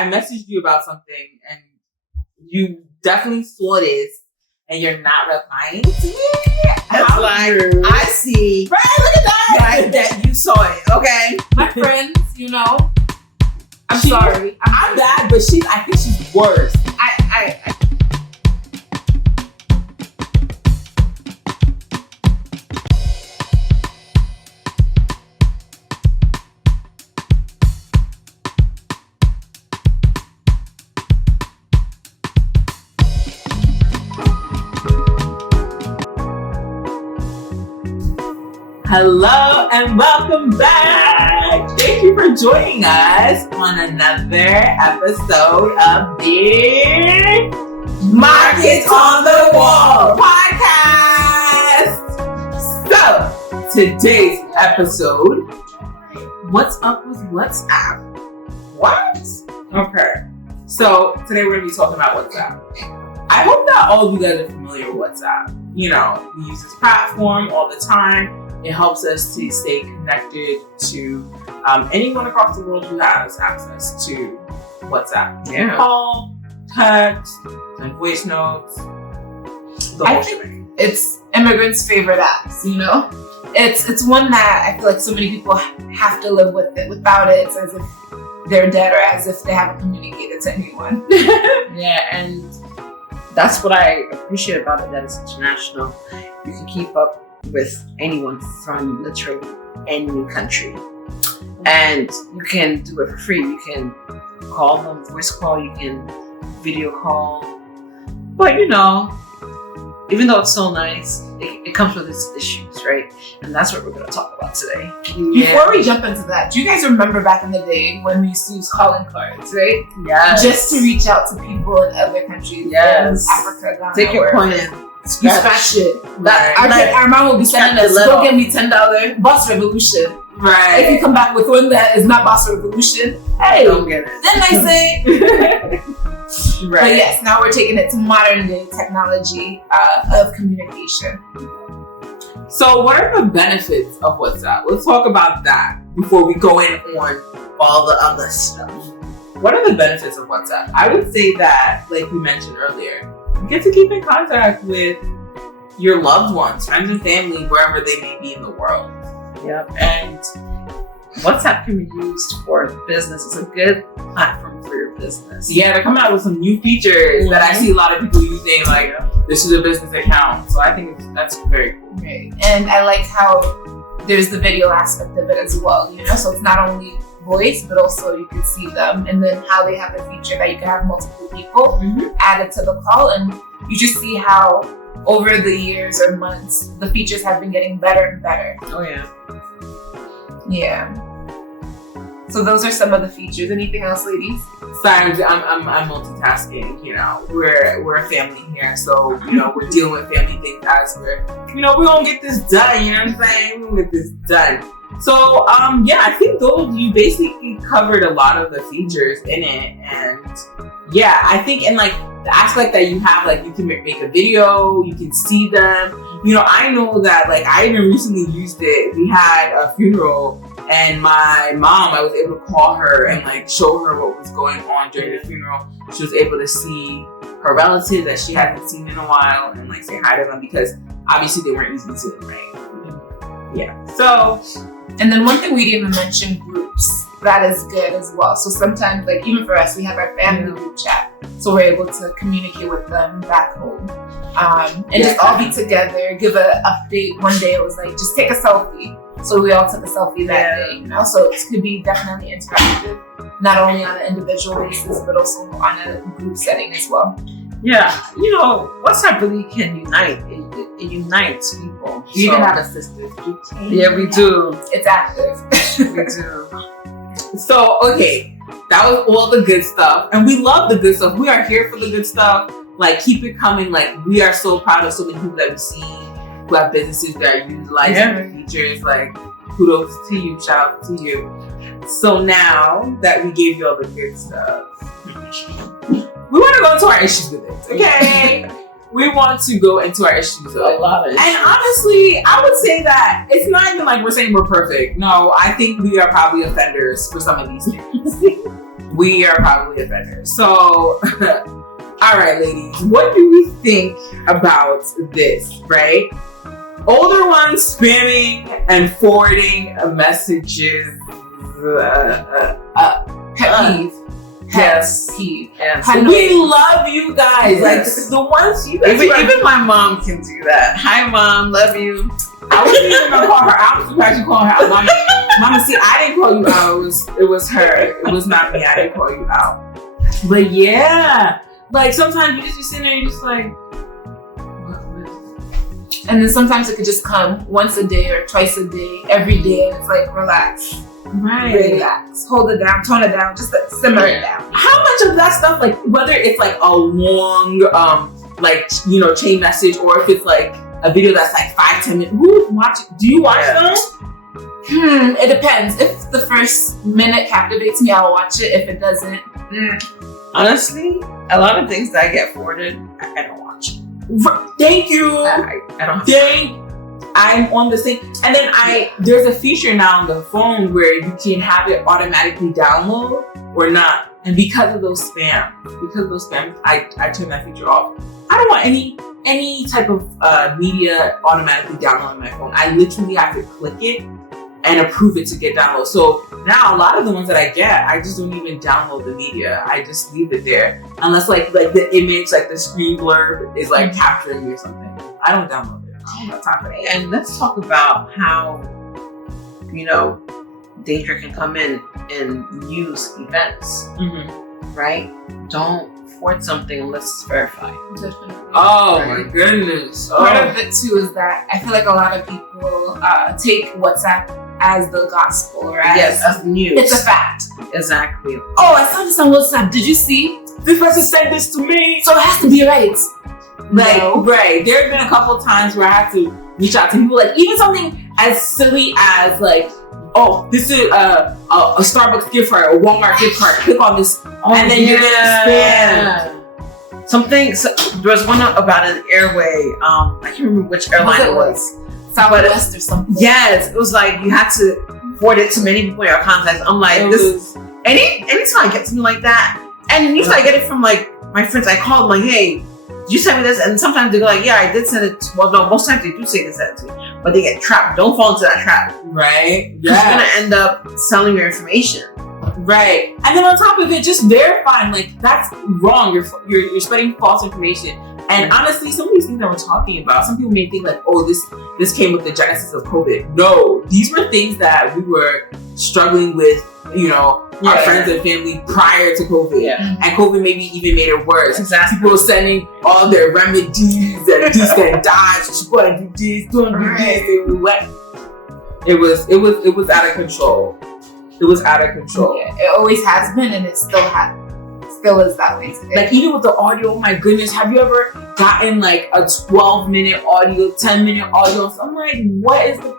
I messaged you about something and you definitely saw this and you're not replying to me. That's like, I see. Right, look at that. That you saw it, okay? My friends, I'm sorry. I'm bad, but I think she's worse. Hello and welcome back. Thank you for joining us on another episode of the Market on the Wall podcast. So, today's episode, what's up with WhatsApp? What? Okay. So, today we're going to be talking about WhatsApp. I hope that all of you guys are familiar with WhatsApp. We use this platform all the time. It helps us to stay connected to anyone across the world who has access to WhatsApp. Yeah. Call, text, and voice notes. I think it's immigrants' favorite apps, It's one that I feel like so many people have to live with it. Without it, it's as if they're dead or as if they haven't communicated to anyone. Yeah, and that's what I appreciate about it, that it's international. You can keep up with anyone from literally any country, and you can do it for free. You can call them, voice call, you can video call, but even though it's so nice, it comes with its issues, right? And that's what we're going to talk about today. Before we jump into that, do you guys remember back in the day when we used to use calling cards, right? Yes. Just to reach out to people in other countries. Yes. Africa, Ghana. Take your point in. You scratch it. Right. Our mom will be sending us, go get me $10 Boss Revolution. Right. If you come back with one that is not Boss Revolution, hey, Don't get it. then I say. Right. But yes, now we're taking it to modern day technology of communication. So what are the benefits of WhatsApp? Let's talk about that before we go in on all the other stuff. What are the benefits of WhatsApp? I would say that, like we mentioned earlier, you get to keep in contact with your loved ones, friends and family, wherever they may be in the world. Yep. And WhatsApp can be used for business. It's a good platform for your business. Yeah, they're coming out with some new features that I see a lot of people using, like, this is a business account. So I think that's very cool. Right. And I like how there's the video aspect of it as well, So it's not only voice, but also you can see them. And then how they have the feature that you can have multiple people added to the call. And you just see how over the years or months, the features have been getting better and better. Oh, yeah. Yeah. So those are some of the features. Anything else, ladies? Sorry, I'm multitasking. We're a family here, so we're dealing with family things as we're gonna get this done. You know what I'm saying? We're gonna get this done. So I think you basically covered a lot of the features in it, and I think in like the aspect that you have, like you can make a video, you can see them. I know that like I even recently used it. We had a funeral. And my mom, I was able to call her and like show her what was going on during the funeral. She was able to see her relatives that she hadn't seen in a while and like say hi to them because obviously they weren't using Zoom, right? Yeah. So, and then one thing we didn't even mention, groups. That is good as well. So sometimes, like even for us, we have our family group chat, so we're able to communicate with them back home, and just all be together, give an update. One day it was like just take a selfie. So we all took a selfie that day, So it could be definitely interactive, not only on an individual basis, but also on a group setting as well. Yeah, WhatsApp really can unite. It unites people. We even have a sisters group. Yeah, we do. It's active. We do. So, okay, that was all the good stuff. And we love the good stuff. We are here for the good stuff. Like, keep it coming. Like, we are so proud of so many people that we've seen who have businesses that are utilizing the features. Like, kudos to you, shout out to you. So now that we gave you all the good stuff, we want to go into our issues with it, okay? We want to go into our issues with it. I love it. And honestly, I would say that it's not even like we're saying we're perfect. No, I think we are probably offenders for some of these things. we are probably offenders. So, all right, ladies, what do we think about this, right? Older ones spamming and forwarding messages. Pet peeve. Yes. Peeve. Yes. We love you guys. Like the ones you guys. Even my mom can do that. Hi, mom. Love you. I wasn't even gonna call her out. I was actually calling her out. Mama, see, I didn't call you out. It was her. It was not me. I didn't call you out. But yeah, like sometimes you just be sitting there and you're just like. And then sometimes it could just come once a day or twice a day, every day, and it's like, relax. Right. Relax. Hold it down, tone it down, just simmer it down. How much of that stuff, like whether it's like a long, chain message, or if it's like a video that's like 5-10 minutes, who watch it? Do you watch them? It depends. If the first minute captivates me, I'll watch it. If it doesn't, honestly, a lot of things that I get forwarded, I don't watch. Thank you. I don't. I'm on the same. And then there's a feature now on the phone where you can have it automatically download or not. And because of those spams, I turn that feature off. I don't want any type of media automatically download on my phone. I literally have to click it and approve it to get downloaded. So now a lot of the ones that I get, I just don't even download the media. I just leave it there. Unless like the image, like the screen blurb is like capturing me or something. I don't download it. I don't have time for that. And let's talk about how, danger can come in news events, right? Don't forward something unless it's verified. Definitely. Oh Right. my goodness. Part of it too is that I feel like a lot of people take WhatsApp as the gospel, or as news. It's a fact. Exactly. Oh, I saw this on WhatsApp. Did you see? This person sent this to me. So it has to be right. No. Right. There have been a couple of times where I had to reach out to people, like even something as silly as like, oh, this is a Starbucks gift card, a Walmart gift card. Click on this, and then you're gonna spam. Something. So, there was one about an airway. I can't remember which airline it was. Southwest or something. Yes, it was like you had to forward it to many people in your contacts. I'm like, anytime I get something like that, and usually I get it from like my friends. I call them like, hey, did you send me this? And sometimes they go like, yeah, I did send it. Well, no, most times they do say they sent it to me, but they get trapped. Don't fall into that trap. Right. You're gonna end up selling your information. Right. And then on top of it, just verifying, like that's wrong. You're spreading false information. And honestly, some of these things that we're talking about, some people may think like, oh, this came with the genesis of COVID. No, these were things that we were struggling with, our friends and family prior to COVID. Yeah. And COVID maybe even made it worse. Exactly. People were sending all their remedies and this and that. You gotta do this, don't do this. It was out of control. It was out of control. Yeah, it always has been, and it still is that way today. Like even with the audio, oh my goodness, have you ever gotten like a 12-minute audio, 10-minute audio? So I'm like, what is the?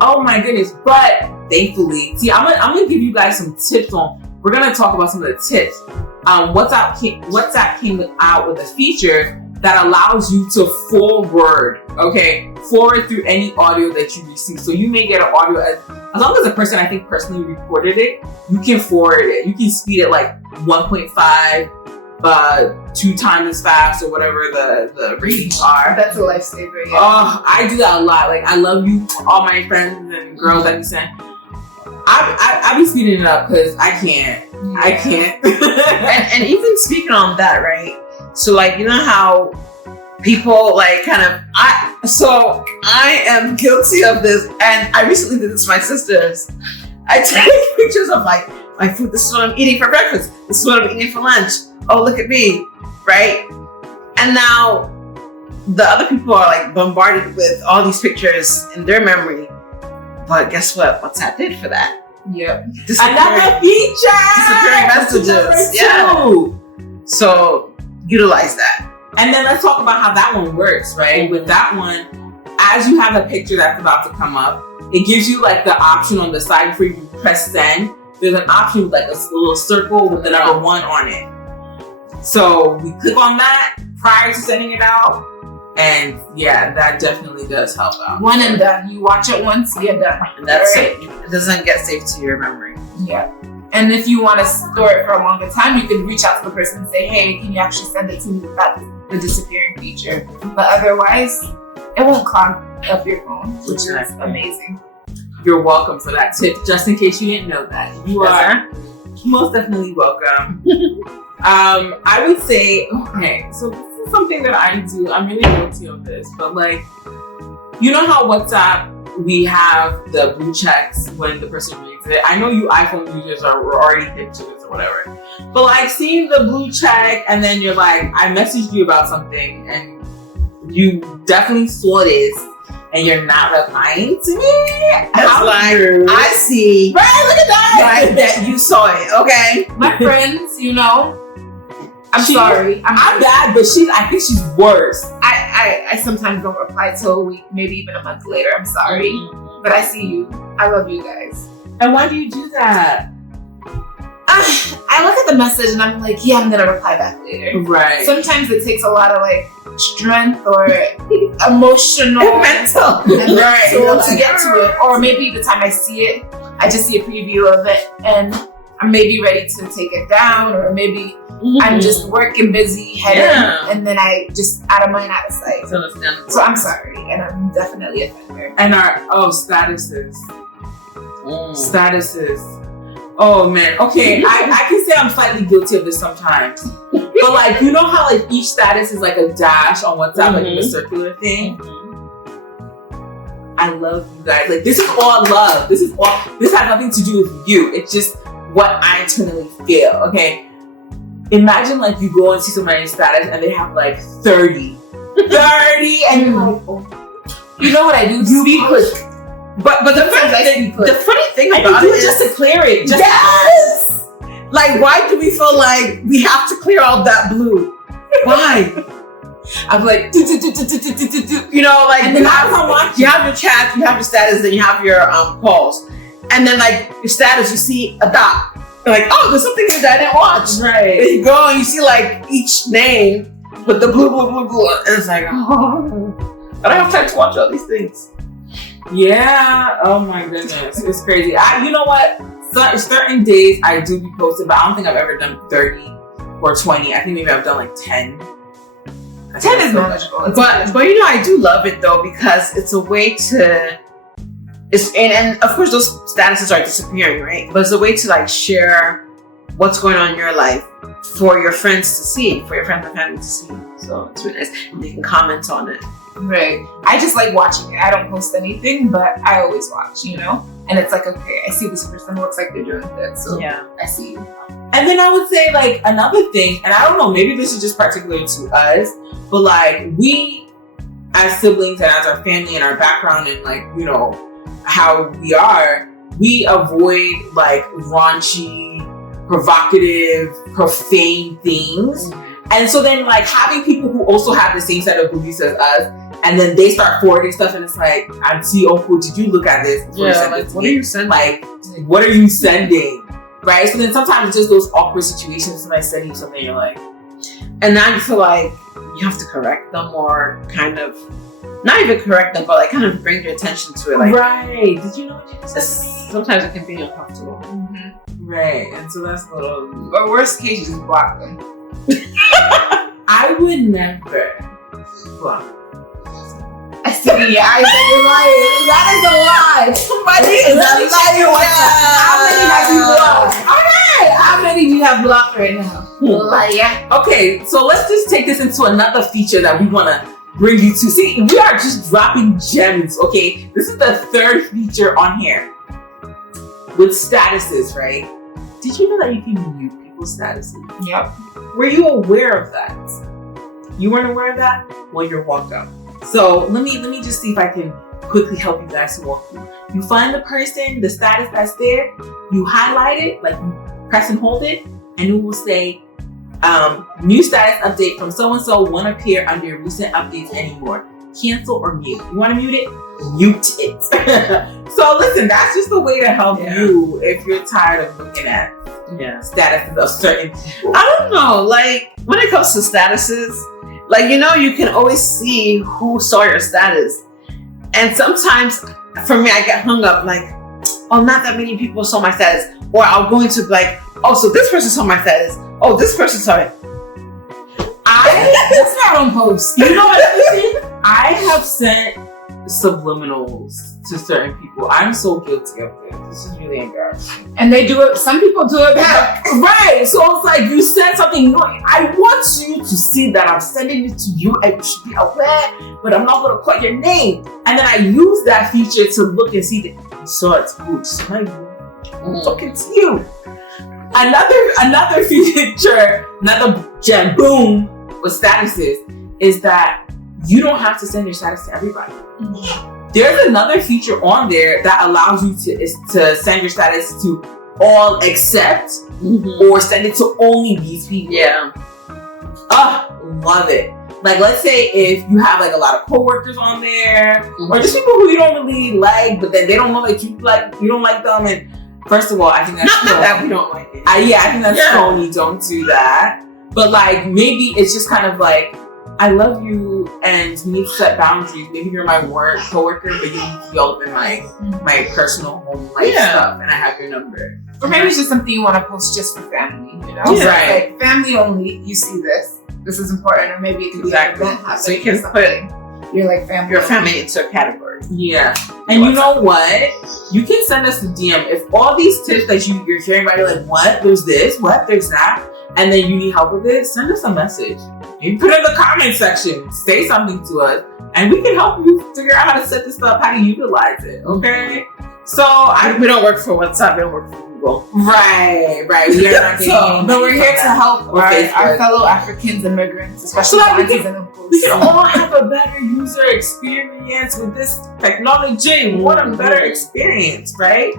Oh my goodness! But thankfully, see, I'm gonna give you guys some tips on. We're gonna talk about some of the tips. WhatsApp came out with a feature that allows you to forward through any audio that you receive. So you may get an audio as long as the person, I think, personally recorded it, you can forward it. You can speed it like 1.5, 2 times as fast, or whatever the ratings are. That's a lifesaver. Yeah. Oh, I do that a lot. Like, I love you, all my friends and girls that you send. I be speeding it up because I can't. Yeah. I can't. and even speaking on that, right? So like, you know how people like I am guilty of this, and I recently did this to my sisters. I take pictures of like my food. This is what I'm eating for breakfast. This is what I'm eating for lunch. Oh, look at me, right? And now the other people are like bombarded with all these pictures in their memory. But guess what? WhatsApp did for that. Yep. Another feature. Disappearing messages. Yeah. So utilize that. And then let's talk about how that one works, right? With that one, as you have a picture that's about to come up, it gives you like the option on the side before you press send. There's an option with like a little circle with the number 1 on it. So we click on that prior to sending it out. And yeah, that definitely does help out. One and done. You watch it once, you're done. And that's it. It doesn't get saved to your memory. Yeah. And if you want to store it for a longer time, you can reach out to the person and say, hey, can you actually send it to me without the disappearing feature? But otherwise, it won't clog up your phone, which is amazing. You're welcome for that tip, just in case you didn't know that. You are most definitely welcome. I would say, okay, so this is something that I do. I'm really guilty of this, but like, you know how WhatsApp, we have the blue checks when the person reads it. I know you iPhone users are already hip to this or whatever, but like seeing the blue check and then you're like, I messaged you about something and you definitely saw this and you're not replying to me. That's like, rude. I see. Right, look at that. Like that you saw it, okay? My friends, you know, I'm sorry. I'm bad, but I think she's worse. I sometimes don't reply till a week, maybe even a month later. I'm sorry. But I see you. I love you guys. And why do you do that? I look at the message and I'm like, yeah, I'm gonna reply back later. Right. Sometimes it takes a lot of like strength or emotional and mental to get to it. Or maybe the time I see it, I just see a preview of it and I'm maybe ready to take it down, or maybe I'm just working busy heading, and then I just out of mind, out of sight. So I'm sorry, and I'm definitely a offender. And our statuses. Statuses. Oh man. Okay, I can say I'm slightly guilty of this sometimes. But like, you know how like each status is like a dash on WhatsApp, like in the circular thing? I love you guys. Like, this is all love. This has nothing to do with you. It's just what I internally feel, okay? Imagine like you go and see somebody's status and they have like 30 and you're like, oh. You know what I do? You be quick. But the funny thing about it is just to clear it. Yes! Like, why do we feel like we have to clear all that blue? Why? I'm like, you know, like, and then you have your chat, you have your status, then you have your calls. And then like your status, you see a dot. You're like, oh, there's something here that I didn't watch. Right. And you go and you see like each name with the blue, blue, blue, blue. And it's like, oh, I don't have time to watch all these things. Yeah. Oh my goodness. It's crazy. You know what? Certain days I do be posted, but I don't think I've ever done 30 or 20. I think maybe I've done like 10. 10 is manageable. But you know, I do love it though, because it's a way to, and of course those statuses are disappearing, right? But it's a way to like share what's going on in your life for your friends to see, for your friends and family to see. So it's really nice. And they can comment on it. Right. I just like watching it. I don't post anything, but I always watch, you know? And it's like, okay, I see this person looks like they're doing good. So yeah, I see you. And then I would say like another thing, and I don't know, maybe this is just particular to us, but like we as siblings and as our family and our background and like, you know, how we are, we avoid like raunchy, provocative, profane things. And so then like having people who also have the same set of beliefs as us, and then they start forwarding stuff and it's like, Auntie, Uncle, did you look at this? Yeah, like, what are you sending? Like, what are you sending? Right? So then sometimes it's just those awkward situations, somebody sending you something, you're like, and now you feel like you have to correct them, or kind of, not even correct them, but like kind of bring your attention to it. Like, right, did you know what you just said to me? Sometimes it can be uncomfortable. Right, and so that's a little, or worst case, you just block them. I would never block. I said, yeah, I said you're lying. That is a lie. Somebody is a liar. How many have you blocked? Okay, how many do you have blocked right now? Liar. Okay, so let's just take this into another feature that we want to bring you to. See, we are just dropping gems, okay? This is the third feature on here with statuses, right? Did you know that you can mute people's statuses? Yep. Were you aware of that? You weren't aware of that? Well, you're welcome. So let me just see if I can quickly help you guys to walk through. You find the person, the status that's there, you highlight it, like you press and hold it, and it will say, new status update from so-and-so won't appear under your recent updates anymore. Cancel or mute. You want to mute it? Mute it. So listen, that's just a way to help you if you're tired of looking at statuses of certain people. I don't know, like when it comes to statuses, like, you know, you can always see who saw your status. And sometimes for me, I get hung up like, oh, oh, not that many people saw my status. Or I'll go into like, oh, so this person saw my status. Oh, this person saw it. That's not on post. You know what? I have sent subliminals to certain people. I'm so guilty of this. This is really embarrassing. And they do it. Some people do it back. Right. So it's like you said something. No, I want you to see that I'm sending it to you and you should be aware, but I'm not going to call your name. And then I use that feature to look and see that you saw it. Good. So I'm talking to you. Another feature, another gem, boom, with statuses is that you don't have to send your status to everybody. There's another feature on there that allows you to send your status to all except or send it to only these people. Yeah. Love it. Like, let's say if you have like a lot of coworkers on there, or just people who you don't really like, but then they don't know that you don't like them. And first of all, I think that's not that we don't like it. I think that's phony. Don't do that. But like, maybe it's just kind of like, I love you and we need to set boundaries. Maybe you're my work coworker, but you need to be all up in my personal home life stuff, and I have your number. Or maybe it's just something you want to post just for family, you know? Yeah. So like family only, you see this. This is important, or maybe it could be an event happening. So you can put your like family. Your family into a category. Yeah. And you know what? You can send us a DM. If all these tips that you're hearing about, you're like, what? There's this, what? There's that. And then you need help with it, send us a message. You put it in the comment section, say something to us, and we can help you figure out how to set this up, how to utilize it, okay? So we don't work for WhatsApp, we don't work for Google. Right. We are not getting but we're here to help our fellow Africans, immigrants, especially so we can all have a better user experience with this technology. What a better experience, right?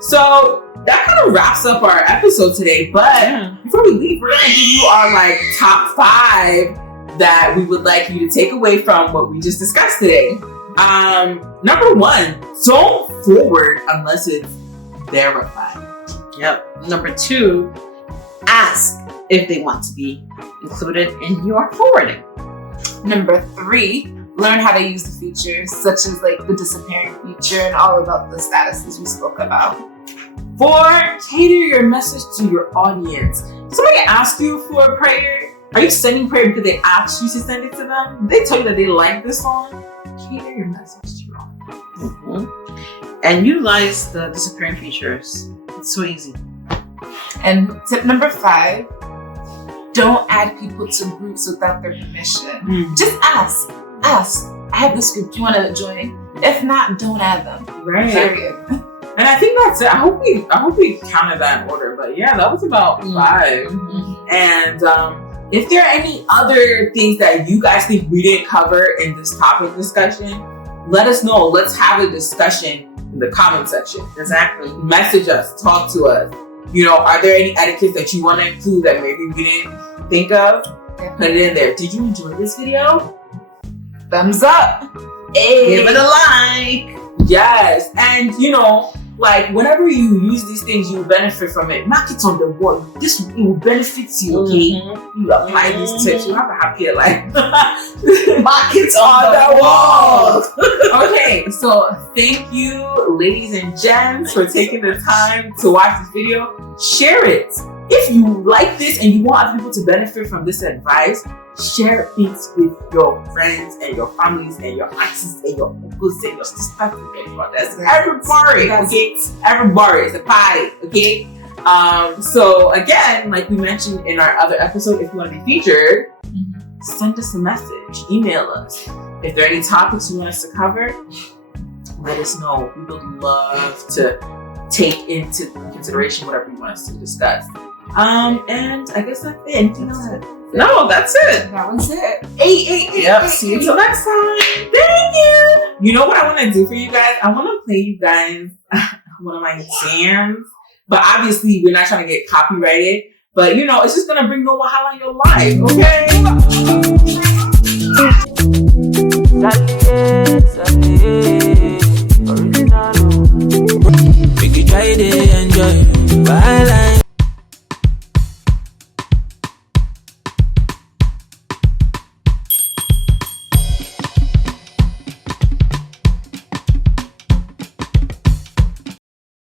So that kind of wraps up our episode today. But before we leave, we're gonna give you our like top 5 that we would like you to take away from what we just discussed today. Number 1, don't forward unless it's verified. Yep. Number 2, ask if they want to be included in your forwarding. Number 3, learn how to use the features, such as like the disappearing feature and all about the statuses we spoke about. 4, cater your message to your audience. Somebody ask you for a prayer. Are you sending prayer because they asked you to send it to them? They tell you that they like this song. Cater your message to your audience. And utilize the disappearing features. It's so easy. And tip number 5, don't add people to groups without their permission. Just ask. I have this group. Do you want to join? If not, don't add them. Right. Period. And I think that's it. I hope we counted that in order. But yeah, that was about 5. And if there are any other things that you guys think we didn't cover in this topic discussion, let us know. Let's have a discussion in the comment section. Exactly. Message us. Talk to us. You know, are there any etiquettes that you want to include that maybe we didn't think of? Put it in there. Did you enjoy this video? Thumbs up. Hey. Give it a like. Yes. And you know, like whenever you use these things, you benefit from it. Mark it on the wall. It will benefit you, okay? You apply these tips, you have a happier life. Mark it on the wall. Okay, so thank you, ladies and gents, for taking the time to watch this video. Share it. If you like this and you want other people to benefit from this advice, share it with your friends and your families and your aunties and your uncles and your sisters and your brothers. Everybody, okay? Everybody, it's a party, okay? So again, like we mentioned in our other episode, if you want to be featured, send us a message, email us. If there are any topics you want us to cover, let us know. We would love to take into consideration whatever you want us to discuss. And I guess that's it. Anything else? No, that's it. That was it. Yep. See you till next time. Thank you. You know what I want to do for you guys? I want to play you guys one of my jams. But obviously, we're not trying to get copyrighted. But you know, it's just gonna bring no wahala in your life, okay? Make you try to enjoy.